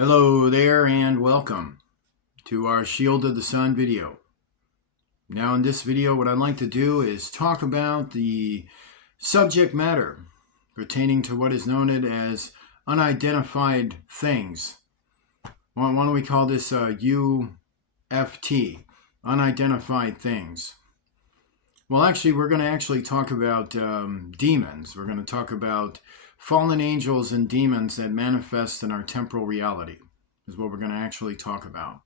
Hello there and welcome to our Shield of the Sun video. Now in this video what I'd like to do is talk about the subject matter pertaining to what is known as unidentified things. Why don't we call this UFT, unidentified things. Well, actually, we're going to talk about demons. We're going to talk about fallen angels and demons that manifest in our temporal reality, is what we're going to actually talk about.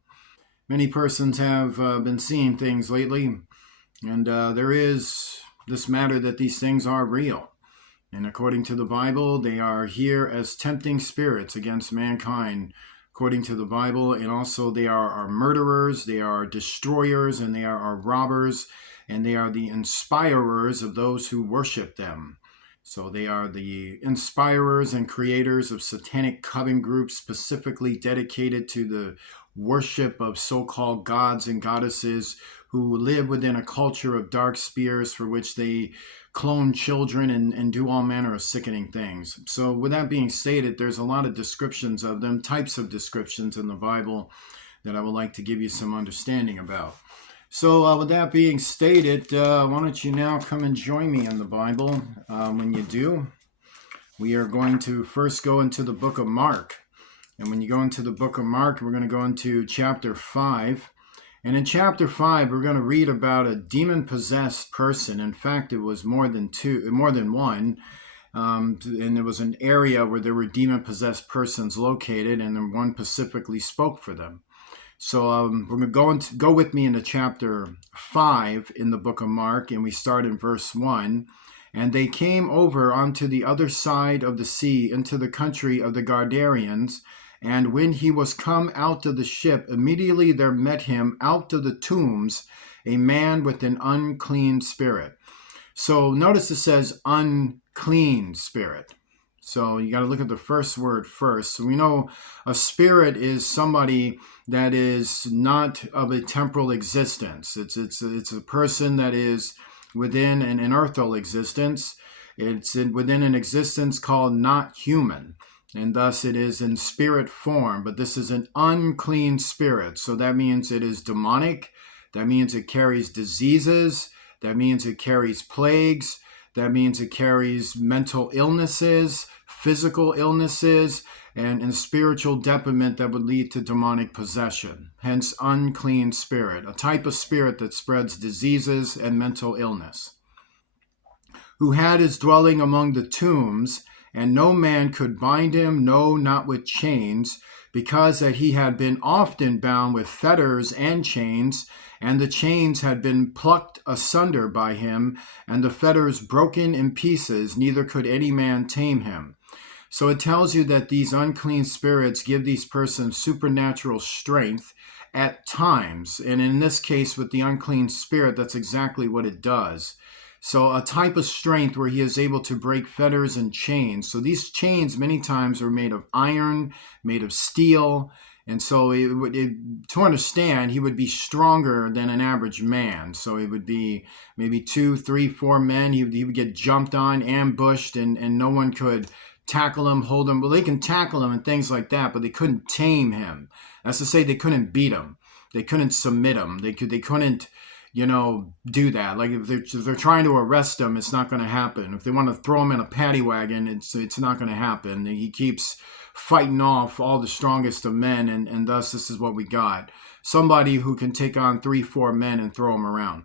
Many persons have been seeing things lately, and there is this matter that these things are real. And according to the Bible, they are here as tempting spirits against mankind, according to the Bible. And also they are our murderers, they are destroyers, and they are our robbers, and they are the inspirers of those who worship them. So they are the inspirers and creators of satanic coven groups specifically dedicated to the worship of so-called gods and goddesses who live within a culture of dark spirits for which they clone children and do all manner of sickening things. So with that being stated, there's a lot of descriptions of them, types of descriptions in the Bible that I would like to give you some understanding about. So with that being stated, why don't you now come and join me in the Bible. When you do, we are going to first go into the book of Mark. And when you go into the book of Mark, we're going to go into chapter 5. And in chapter 5, we're going to read about a demon-possessed person. In fact, it was more than one. And there was an area where there were demon-possessed persons located, and then one specifically spoke for them. So we're going to go with me into chapter 5 in the book of Mark, and we start in verse 1. And they came over onto the other side of the sea into the country of the Gadarenes. And when he was come out of the ship, immediately there met him out of the tombs a man with an unclean spirit. So notice it says unclean spirit. So you got to look at the first word first. So we know a spirit is somebody that is not of a temporal existence. It's a person that is within an earthly existence. It's within an existence called not human. And thus it is in spirit form, but this is an unclean spirit. So that means it is demonic. That means it carries diseases. That means it carries plagues. That means it carries mental illnesses, physical illnesses, and spiritual detriment that would lead to demonic possession. Hence, unclean spirit, a type of spirit that spreads diseases and mental illness. Who had his dwelling among the tombs, and no man could bind him, no, not with chains, because that he had been often bound with fetters and chains, and the chains had been plucked asunder by him, and the fetters broken in pieces, neither could any man tame him. So it tells you that these unclean spirits give these persons supernatural strength at times. And in this case, with the unclean spirit, that's exactly what it does. So a type of strength where he is able to break fetters and chains. So these chains many times are made of iron, made of steel. And so to understand, he would be stronger than an average man. So it would be maybe 2, 3, 4 men. He would get jumped on, ambushed, and no one could tackle him, hold him. Well, they can tackle him and things like that, but they couldn't tame him. That's to say they couldn't beat him. They couldn't submit him. They couldn't do that. Like if they're trying to arrest him, it's not going to happen. If they want to throw him in a paddy wagon, it's not going to happen. He keeps fighting off all the strongest of men, and thus this is what we got. Somebody who can take on 3, 4 men and throw them around.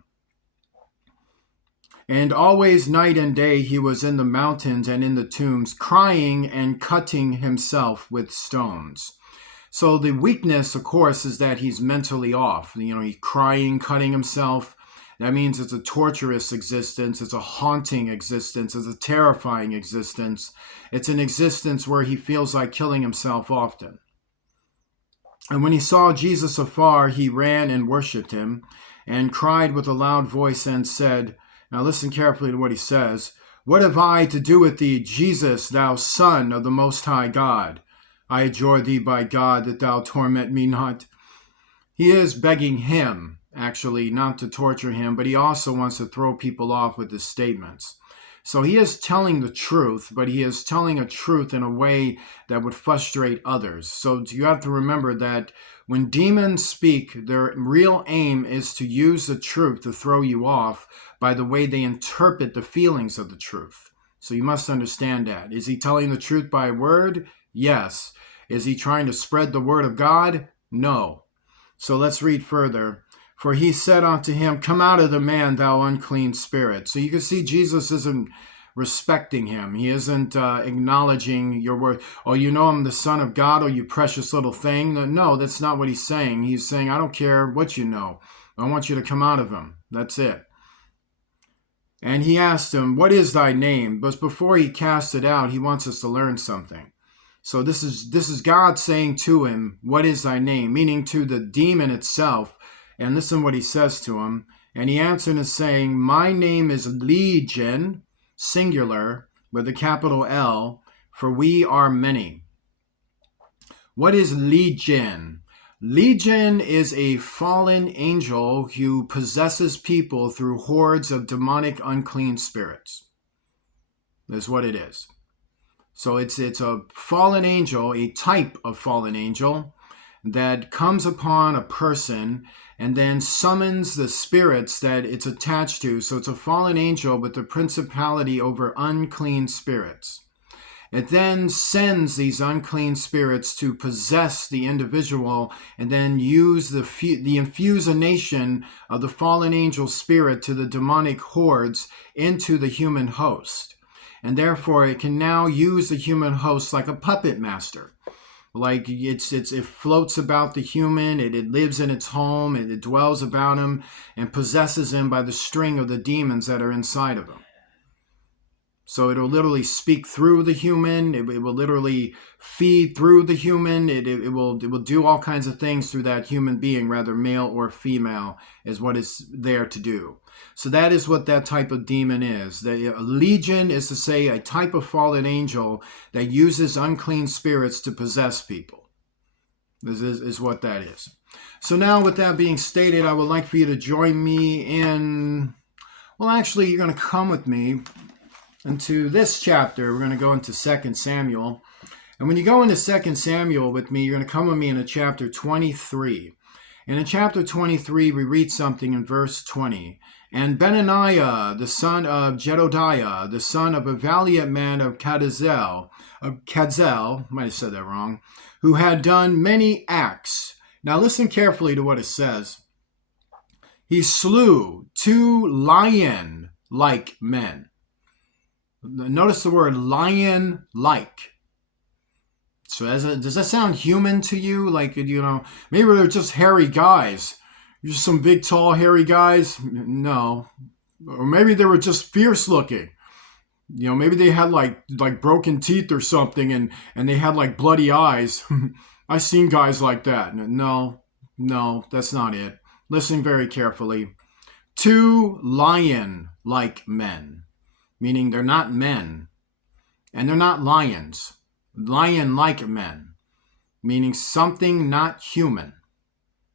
And always night and day he was in the mountains and in the tombs, crying and cutting himself with stones. So the weakness, of course, is that he's mentally off. He's crying, cutting himself. That means it's a torturous existence. It's a haunting existence. It's a terrifying existence. It's an existence where he feels like killing himself often. And when he saw Jesus afar, he ran and worshipped him and cried with a loud voice and said, now listen carefully to what he says, "What have I to do with thee, Jesus, thou Son of the Most High God? I adjure thee by God that thou torment me not." He is begging him, actually, not to torture him, but he also wants to throw people off with his statements. So he is telling the truth, but he is telling a truth in a way that would frustrate others. So you have to remember that when demons speak, their real aim is to use the truth to throw you off by the way they interpret the feelings of the truth. So you must understand that. Is he telling the truth by word? Yes. Is he trying to spread the word of God? No. So let's read further. For he said unto him, Come out of the man, thou unclean spirit. So you can see Jesus isn't respecting him. He isn't acknowledging your word. Oh, you know I'm the Son of God, oh, you precious little thing. No, that's not what he's saying. He's saying, I don't care what you know. I want you to come out of him. That's it. And he asked him, What is thy name? But before he cast it out, he wants us to learn something. So this is God saying to him, What is thy name? Meaning to the demon itself. And listen what he says to him. And he answered and saying, My name is Legion, singular, with a capital L, for we are many. What is Legion? Legion is a fallen angel who possesses people through hordes of demonic unclean spirits. That's what it is. So it's a fallen angel, a type of fallen angel that comes upon a person and then summons the spirits that it's attached to. So it's a fallen angel with the principality over unclean spirits. It then sends these unclean spirits to possess the individual and then use the infusionation of the fallen angel spirit to the demonic hordes into the human host. And therefore, it can now use the human host like a puppet master. Like it floats about the human, it lives in its home, it dwells about him and possesses him by the string of the demons that are inside of him. So it'll literally speak through the human, it will literally feed through the human, it will do all kinds of things through that human being, rather male or female, is what it's there to do. So that is what that type of demon is. The legion is to say a type of fallen angel that uses unclean spirits to possess people. This is what that is. So now with that being stated, I would like for you to join me in, well actually you're going to come with me into this chapter. We're going to go into 2 Samuel. And when you go into 2 Samuel with me, you're going to come with me into chapter 23. And in chapter 23, we read something in verse 20. And Benaniah, the son of Jedodiah, the son of a valiant man of Kadzel, might have said that wrong, who had done many acts. Now listen carefully to what it says. He slew 2 lion-like men. Notice the word lion-like. So does that sound human to you? Like, you know, maybe they're just hairy guys. Just some big, tall, hairy guys? No. Or maybe they were just fierce looking. You know, maybe they had like broken teeth or something and they had like bloody eyes. I've seen guys like that. No, that's not it. Listen very carefully. 2 lion-like men. Meaning they're not men, and they're not lions. Lion-like men, meaning something not human,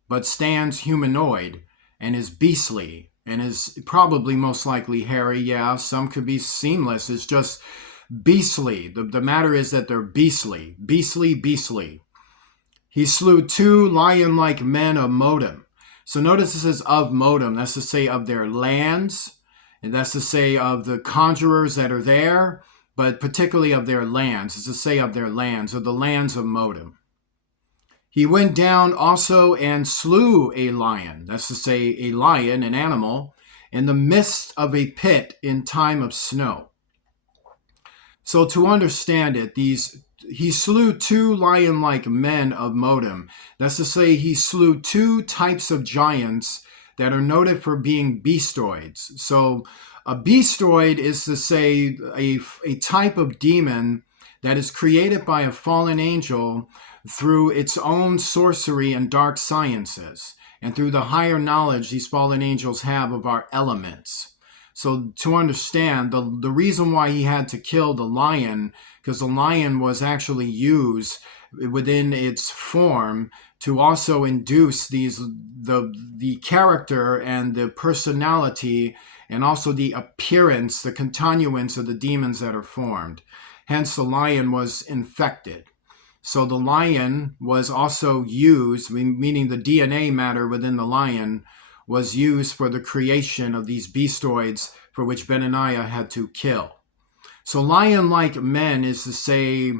but stands humanoid and is beastly and is probably most likely hairy. Yeah, some could be seamless. It's just beastly. The matter is that they're beastly. Beastly. He slew 2 lion-like men of Modem. So notice this is of Modem. That's to say of their lands. And that's to say of the conjurers that are there, but particularly of their lands. It's to say of their lands, of the lands of Modem. He went down also and slew a lion. That's to say a lion, an animal, in the midst of a pit in time of snow. So to understand it, he slew 2 lion-like men of Modem. That's to say he slew 2 types of giants that are noted for being beastoids. So a beastoid is to say a type of demon that is created by a fallen angel through its own sorcery and dark sciences, and through the higher knowledge these fallen angels have of our elements. So to understand, the reason why he had to kill the lion, because the lion was actually used within its form to also induce the character and the personality and also the appearance, the continuance of the demons that are formed. Hence, the lion was infected. So the lion was also used, meaning the DNA matter within the lion was used for the creation of these beastoids for which Benaniah had to kill. So lion-like men is to say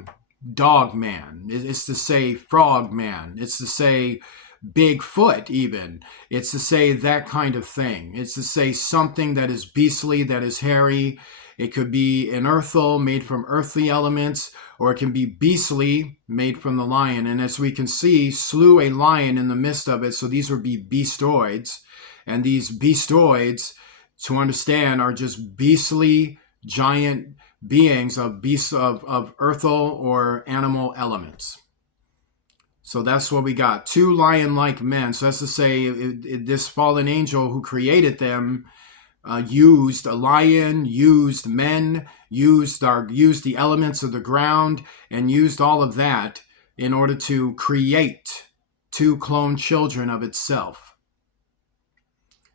dog man. It's to say frog man. It's to say Bigfoot even. It's to say that kind of thing. It's to say something that is beastly, that is hairy. It could be an earthal, made from earthly elements, or it can be beastly, made from the lion. And as we can see, slew a lion in the midst of it. So these would be beastoids. And these beastoids, to understand, are just beastly, giant beings of beasts of earthal or animal elements. So that's what we got. Two lion-like men. So that's to say, this fallen angel who created them used a lion, used men, used the elements of the ground, and used all of that in order to create two clone children of itself.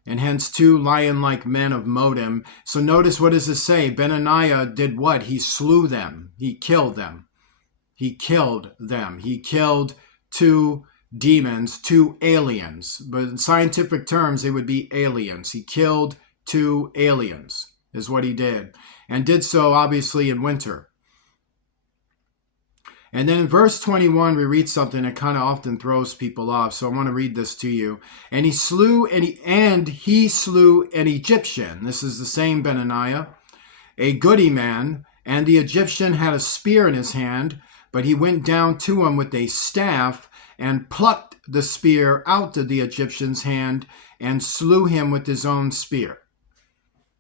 And hence two lion-like men of Modem. So notice, what does it say? Benaniah did what? He slew them. He killed them. He killed them. He killed two demons, two aliens. But in scientific terms, they would be aliens. He killed two aliens, is what he did. And did so, obviously, in winter. And then in verse 21, we read something that kind of often throws people off. So I want to read this to you. And he slew an Egyptian. This is the same Benaniah, a goody man. And the Egyptian had a spear in his hand, but he went down to him with a staff and plucked the spear out of the Egyptian's hand and slew him with his own spear.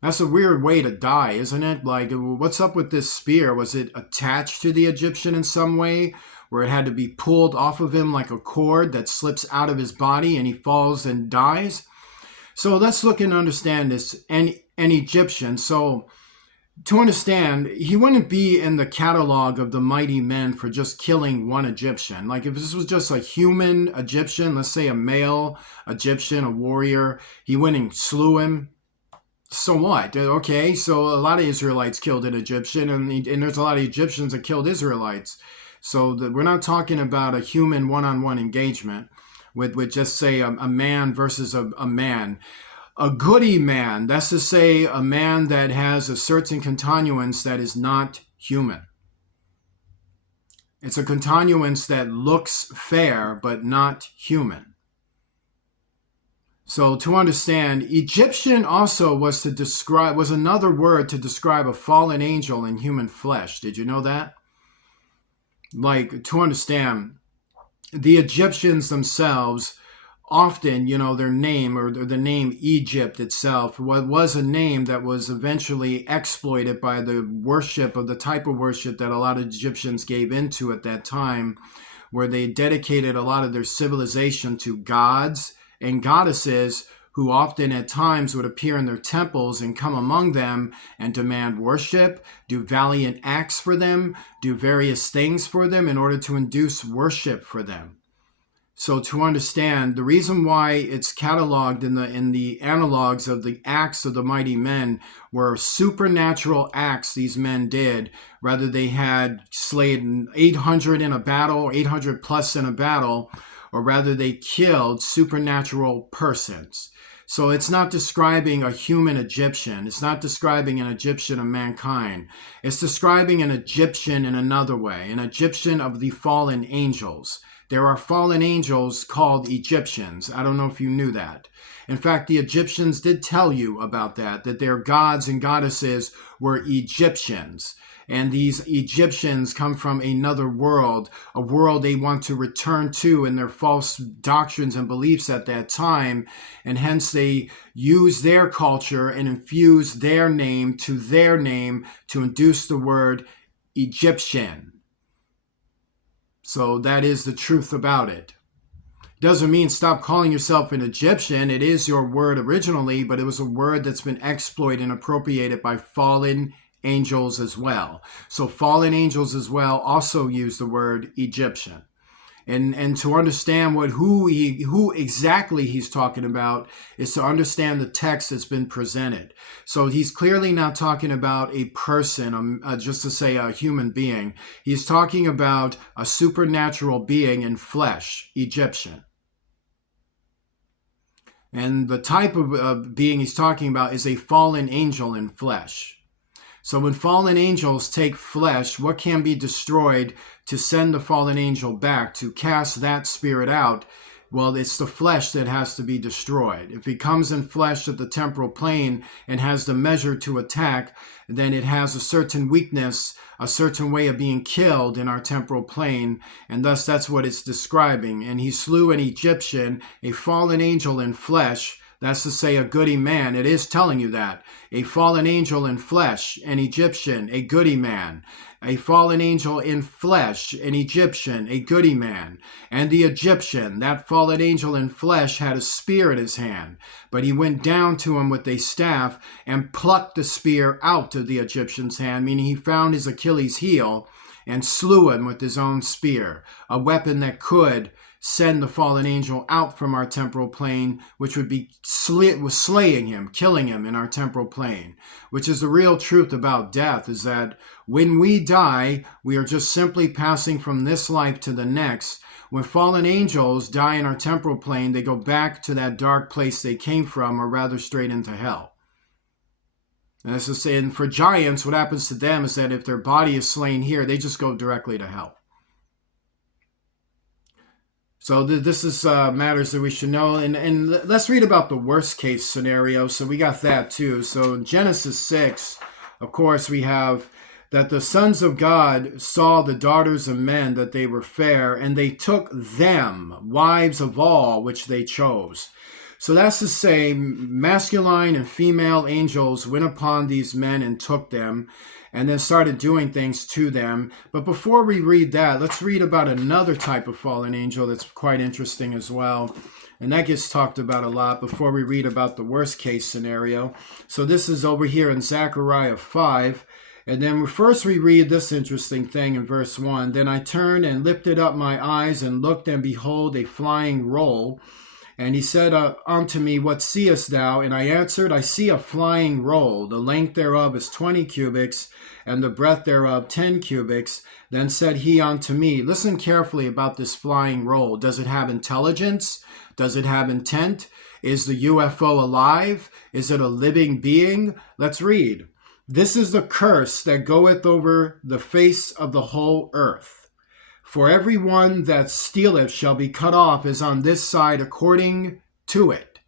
That's a weird way to die, isn't it? Like, what's up with this spear? Was it attached to the Egyptian in some way, where it had to be pulled off of him like a cord that slips out of his body and he falls and dies? So let's look and understand this. An Egyptian. So to understand, he wouldn't be in the catalog of the mighty men for just killing one Egyptian. Like, if this was just a human Egyptian, let's say a male Egyptian, a warrior, he went and slew him. So what? Okay, so a lot of Israelites killed an Egyptian, and there's a lot of Egyptians that killed Israelites. So we're not talking about a human one-on-one engagement with just say a man versus a man. A goody man, that's to say a man that has a certain continuance that is not human. It's a continuance that looks fair but not human. So to understand, Egyptian also was another word to describe a fallen angel in human flesh. Did you know that? Like, to understand, the Egyptians themselves, often, their name, or the name Egypt itself, was a name that was eventually exploited by the worship of the type of worship that a lot of Egyptians gave into at that time, where they dedicated a lot of their civilization to gods and goddesses who often at times would appear in their temples and come among them and demand worship, do valiant acts for them, do various things for them in order to induce worship for them. So to understand, the reason why it's cataloged in the analogs of the acts of the mighty men were supernatural acts these men did. Rather, they had slain 800 in a battle, 800 plus in a battle, or rather they killed supernatural persons. So it's not describing a human Egyptian. It's not describing an Egyptian of mankind. It's describing an Egyptian in another way, an Egyptian of the fallen angels. There are fallen angels called Egyptians. I don't know if you knew that. In fact, the Egyptians did tell you about that their gods and goddesses were Egyptians. And these Egyptians come from another world, a world they want to return to in their false doctrines and beliefs at that time. And hence they use their culture and infuse their name to induce the word Egyptian. So that is the truth about it. Doesn't mean stop calling yourself an Egyptian. It is your word originally, but it was a word that's been exploited and appropriated by fallen angels as well. So fallen angels as well also use the word Egyptian. And to understand who exactly he's talking about is to understand the text that's been presented. So he's clearly not talking about a person, just to say a human being. He's talking about a supernatural being in flesh, Egyptian. And the type of being he's talking about is a fallen angel in flesh. So when fallen angels take flesh, what can be destroyed to send the fallen angel back, to cast that spirit out? Well, it's the flesh that has to be destroyed. If he comes in flesh at the temporal plane and has the measure to attack, then it has a certain weakness, a certain way of being killed in our temporal plane, and thus that's what it's describing. And he slew an Egyptian, a fallen angel in flesh. That's to say, a goody man. It is telling you that. A fallen angel in flesh, an Egyptian, a goody man. A fallen angel in flesh, an Egyptian, a goody man. And the Egyptian, that fallen angel in flesh, had a spear in his hand. But he went down to him with a staff and plucked the spear out of the Egyptian's hand, meaning he found his Achilles heel and slew him with his own spear, a weapon that could send the fallen angel out from our temporal plane, which would be slaying him, killing him in our temporal plane, which is the real truth about death, is that when we die, we are just simply passing from this life to the next. When fallen angels die in our temporal plane, they go back to that dark place they came from, or rather straight into hell. And this is saying for giants, what happens to them is that if their body is slain here, they just go directly to hell. So this is matters that we should know. And let's read about the worst case scenario. So we got that too. So in Genesis 6, of course, we have that the sons of God saw the daughters of men, that they were fair, and they took them, wives of all, which they chose. So that's to say, masculine and female angels went upon these men and took them, and then started doing things to them. But before we read that, let's read about another type of fallen angel that's quite interesting as well. And that gets talked about a lot before we read about the worst case scenario. So this is over here in Zechariah 5. And then first we read this interesting thing in verse 1. Then I turned and lifted up my eyes and looked, and behold, a flying roll. And he said unto me, What seest thou? And I answered, I see a flying roll. The length thereof is 20 cubits, and the breadth thereof 10 cubits. Then said he unto me, Listen carefully about this flying roll. Does it have intelligence? Does it have intent? Is the UFO alive? Is it a living being? Let's read. This is the curse that goeth over the face of the whole earth. For every one that stealeth shall be cut off as on this side according to it.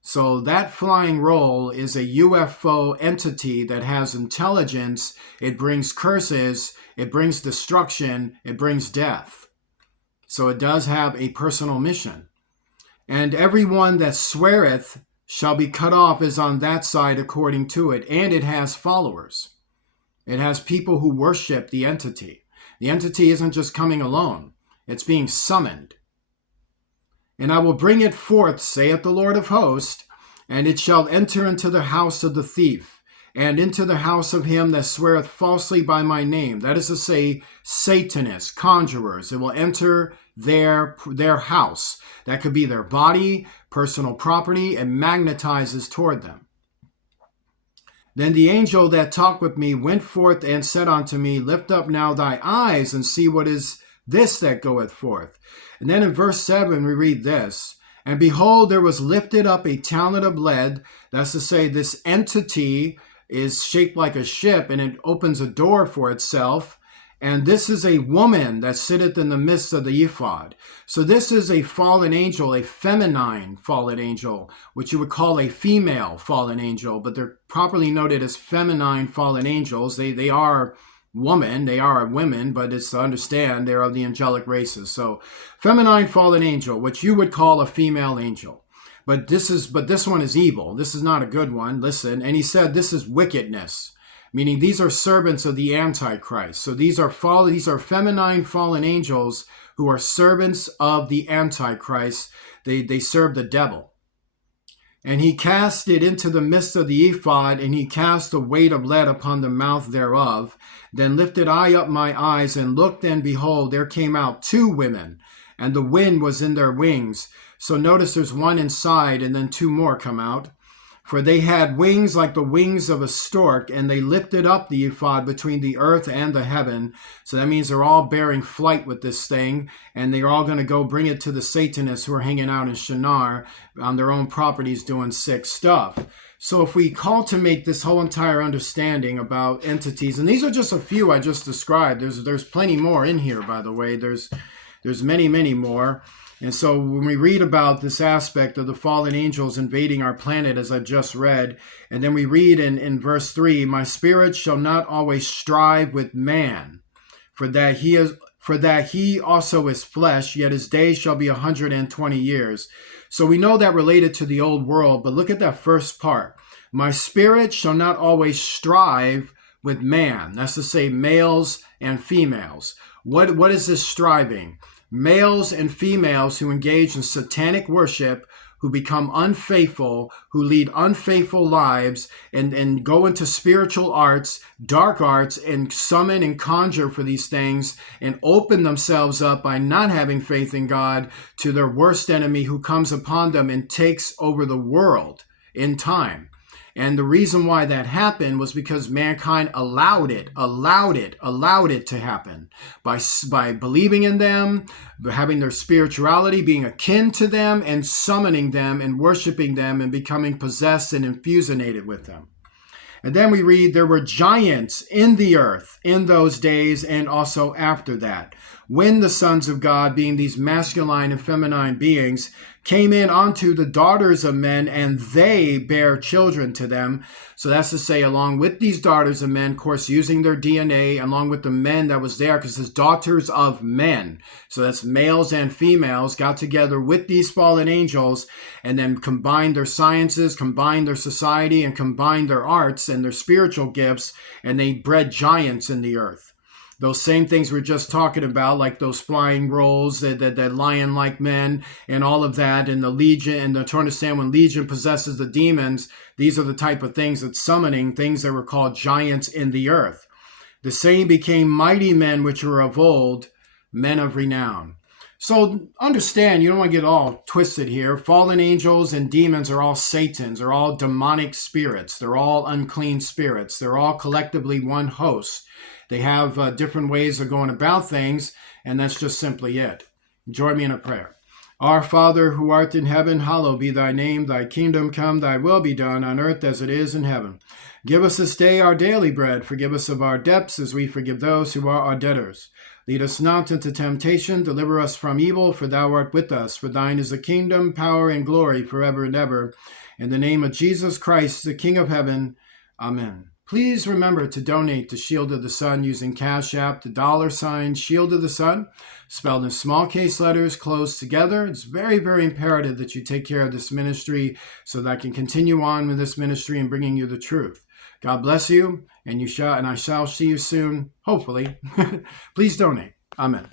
So that flying roll is a UFO entity that has intelligence. It brings curses, it brings destruction, it brings death. So it does have a personal mission. And every one that sweareth shall be cut off as on that side according to it. And it has followers. It has people who worship the entity. The entity isn't just coming alone. It's being summoned. And I will bring it forth, saith the Lord of hosts, and it shall enter into the house of the thief, and into the house of him that sweareth falsely by my name. That is to say, Satanists, conjurers. It will enter their house. That could be their body, personal property, and magnetizes toward them. Then the angel that talked with me went forth and said unto me, Lift up now thy eyes and see what is this that goeth forth. And then in verse 7 we read this. And behold, there was lifted up a talent of lead. That's to say, this entity is shaped like a ship, and it opens a door for itself. And this is a woman that sitteth in the midst of the ephod. So this is a fallen angel, a feminine fallen angel, which you would call a female fallen angel, but they're properly noted as feminine fallen angels. They are woman, they are women, but it's to understand they're of the angelic races. So feminine fallen angel, which you would call a female angel. But this one is evil. This is not a good one. Listen. And he said, this is wickedness. Meaning these are servants of the Antichrist. So these are feminine fallen angels who are servants of the Antichrist. They serve the devil. And he cast it into the midst of the ephod, and he cast a weight of lead upon the mouth thereof. Then lifted I up my eyes, and looked, and behold, there came out 2 women, and the wind was in their wings. So notice there's one inside, and then 2 more come out. For they had wings like the wings of a stork, and they lifted up the ephod between the earth and the heaven. So that means they're all bearing flight with this thing, and they're all going to go bring it to the Satanists who are hanging out in Shinar on their own properties doing sick stuff. So if we cultivate this whole entire understanding about entities, and these are just a few I just described. There's plenty more in here, by the way. There's many, many more. And so when we read about this aspect of the fallen angels invading our planet, as I just read, and then we read in verse 3, my spirit shall not always strive with man, for that he also is flesh, yet his days shall be 120 years. So we know that related to the old world, but look at that first part. My spirit shall not always strive with man. That's to say males and females. What is this striving? Males and females who engage in satanic worship, who become unfaithful, who lead unfaithful lives, and go into spiritual arts, dark arts, and summon and conjure for these things, and open themselves up by not having faith in God to their worst enemy who comes upon them and takes over the world in time. And the reason why that happened was because mankind allowed it to happen by believing in them, having their spirituality, being akin to them, and summoning them and worshiping them and becoming possessed and infusionated with them. And then we read, there were giants in the earth in those days and also after that, when the sons of God, being these masculine and feminine beings, came in unto the daughters of men, and they bare children to them. So that's to say, along with these daughters of men, of course, using their DNA, along with the men that was there, because it's daughters of men. So that's males and females got together with these fallen angels and then combined their sciences, combined their society, and combined their arts and their spiritual gifts, and they bred giants in the earth. Those same things we're just talking about, like those flying rolls, that lion-like men, and all of that, and the legion, and to understand when legion possesses the demons, these are the type of things that's summoning, things that were called giants in the earth. The same became mighty men which were of old, men of renown. So understand, you don't want to get all twisted here. Fallen angels and demons are all Satans, are all demonic spirits. They're all unclean spirits. They're all collectively one host. They have different ways of going about things, and that's just simply it. Join me in a prayer. Our Father, who art in heaven, hallowed be thy name. Thy kingdom come, thy will be done on earth as it is in heaven. Give us this day our daily bread. Forgive us of our debts as we forgive those who are our debtors. Lead us not into temptation. Deliver us from evil, for thou art with us. For thine is the kingdom, power, and glory forever and ever. In the name of Jesus Christ, the King of heaven. Amen. Please remember to donate to Shield of the Sun using Cash App, the $ Shield of the Sun, spelled in small case letters, closed together. It's very, very imperative that you take care of this ministry so that I can continue on with this ministry and bringing you the truth. God bless you, and I shall see you soon, hopefully. Please donate. Amen.